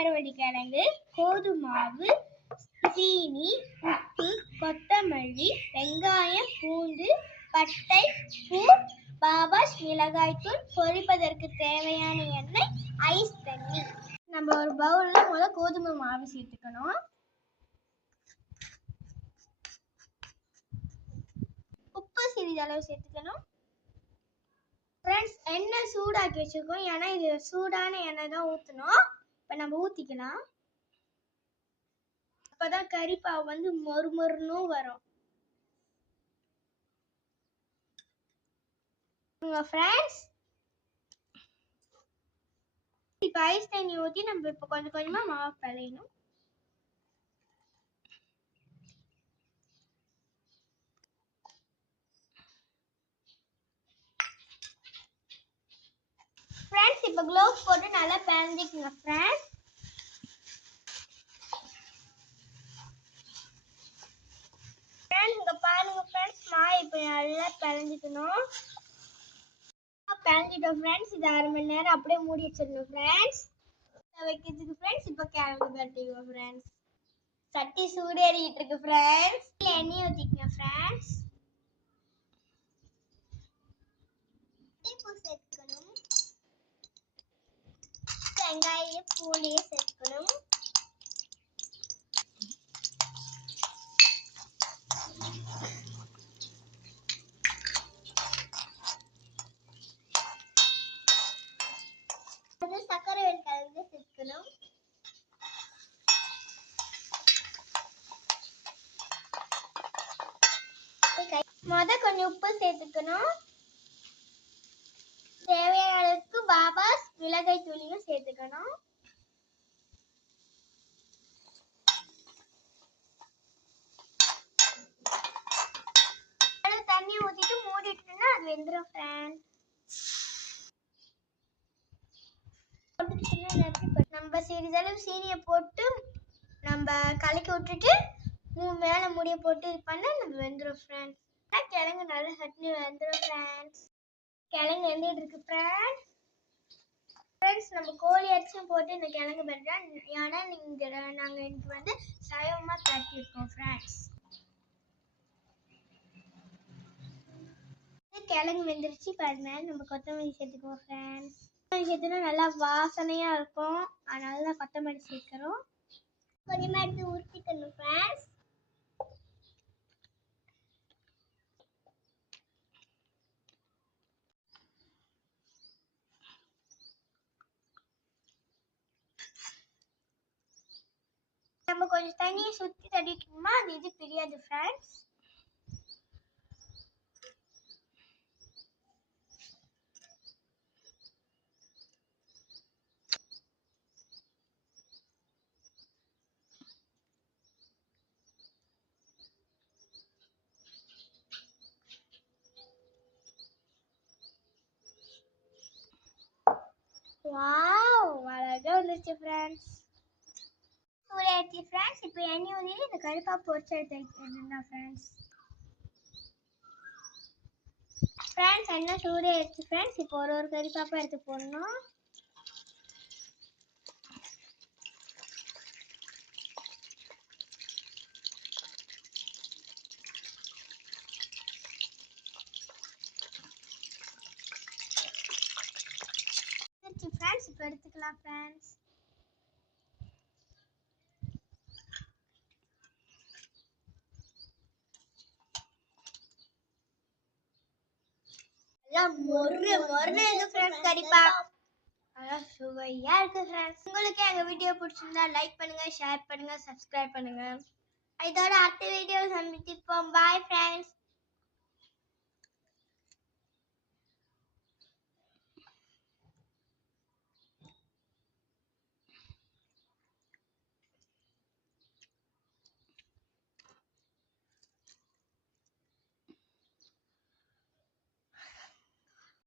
சக்கரவள்ளி கிழங்கு, கோதுமை மாவு, சீனி, உப்பு, கொத்தமல்லி, வெங்காயம், பூண்டு, பட்டை, பூ, பாபாஸ், மிளகாய்த்தூள், பொரிப்பதற்கு தேவையான எண்ணெய், ஐஸ் தண்ணி. நம்ம ஒரு பவுல்ல முதல்ல கோதுமை மாவு சேர்த்துக்கணும். உப்பு சிறிதளவு சேர்த்துக்கணும். ஃப்ரெண்ட்ஸ், எண்ணெய் சூடாக்கி வச்சுக்கோம். ஏன்னா இது சூடான எண்ணெய் தான் ஊற்றணும். இப்போ நம்ம ஊற்றிக்கலாம். அப்போதான் கறிப்பாவு வந்து மொறுமொறுன்னு வரும். ஃப்ரெண்ட்ஸ், இப்போ ஐஸ் தண்ணி ஊற்றி நம்ம இப்போ கொஞ்சம் கொஞ்சமாக மாவு பிழையணும். ஃப்ரெண்ட்ஸ், இப்போ க்ளோவ்ஸ் போட்டு நல்லா பிணைஞ்சிக்கங்க ஃப்ரெண்ட்ஸ். இங்க பாருங்க ஃப்ரெண்ட்ஸ், மாவு இப்போ நல்லா பிணைஞ்சிக்கணும். பிணைஞ்சிட்டோம் ஃப்ரெண்ட்ஸ். இது 1/2 மணி நேரம் அப்படியே மூடி வச்சிடணும் ஃப்ரெண்ட்ஸ். வைக்கிறதுக்கு ஃப்ரெண்ட்ஸ் இப்போ கிழங்கு பரட்டிக்குவோம் ஃப்ரெண்ட்ஸ். சட்டி சூடேறிட்டு இருக்கு ஃப்ரெண்ட்ஸ். எண்ணெய் ஊற்றிக்கங்க ஃப்ரெண்ட்ஸ். பூ சேர்த்துக்கணும். வெங்காயம் பூண்டையும் சேர்த்துக்கணும். சக்கரவள்ளி கிழங்கு சேர்த்துக்கணும். கொஞ்சம் உப்பு சேர்த்துக்கணும். தேவையான அளவுக்கு பாபாஸ் மிளகாய் தூளியும் சேர்த்துக்கணும். தண்ணி ஊத்திட்டு மூடிட்டுனா அது வெந்துரும் ஃப்ரெண்ட்ஸ். நம்ம சிறிதளவு சீனியை போட்டு நம்ம கலக்கி விட்டுட்டு மேலே முடிய போட்டு இது பண்ண நம்ம வெந்துடும் ஃப்ரெண்ட்ஸ். கிழங்கு நல்லா சட்னி வெந்துடும் ஃப்ரெண்ட்ஸ். கிழங்கு வெந்துட்டு இருக்கு ஃப்ரெண்ட்ஸ். நம்ம கோழி அரிசியும் போட்டு இந்த கிழங்கு பண்றோம். ஏன்னா நாங்கள் இன்னைக்கு வந்து சைவமா கட்டியிருக்கோம் ஃப்ரெண்ட்ஸ். கிழங்கு வெந்துருச்சு பாருங்க. நம்ம கொத்தமல்லி சேர்த்துக்குவோம் ஃப்ரெண்ட்ஸ். கொத்தமல்லி சேர்த்துனா நல்லா வாசனையா இருக்கும். அதனால தான் கொத்தமல்லி சேர்க்கிறோம். கொஞ்சமா எடுத்து ஊற்றிக்கணும் ஃப்ரெண்ட்ஸ். நம்ம கொஞ்சம் தண்ணியை சுற்றி தட்டிட்டோம்னா அந்த இது பிரியாது ஃப்ரெண்ட்ஸ். வாவ், அழகா வந்துருச்சு ஃப்ரெண்ட்ஸ். சூடாயிடுச்சு ஃப்ரெண்ட்ஸ். இப்போ எண்ணெய் ஊற்றி இந்த கருப்பா பொரிச்சு எடுத்துக்கிட்டேன் ஃப்ரெண்ட்ஸ். ஃப்ரெண்ட்ஸ், எண்ணெய் சூடாயிடுச்சு ஃப்ரெண்ட்ஸ். இப்போ ஒரு கறிப்பாப்பா எடுத்து போடணும். ஃப்ரெண்ட்ஸ், இப்போ எடுத்துக்கலாம் ஃப்ரெண்ட்ஸ். கறிப்பா சுவையா இருக்கு ஃப்ரெண்ட்ஸ். உங்களுக்கு எங்க வீடியோ பிடிச்சிருந்தா லைக் பண்ணுங்க, ஷேர் பண்ணுங்க, சப்ஸ்கிரைப் பண்ணுங்க. இதோட அடுத்த வீடியோ சந்திப்போம். Bye friends.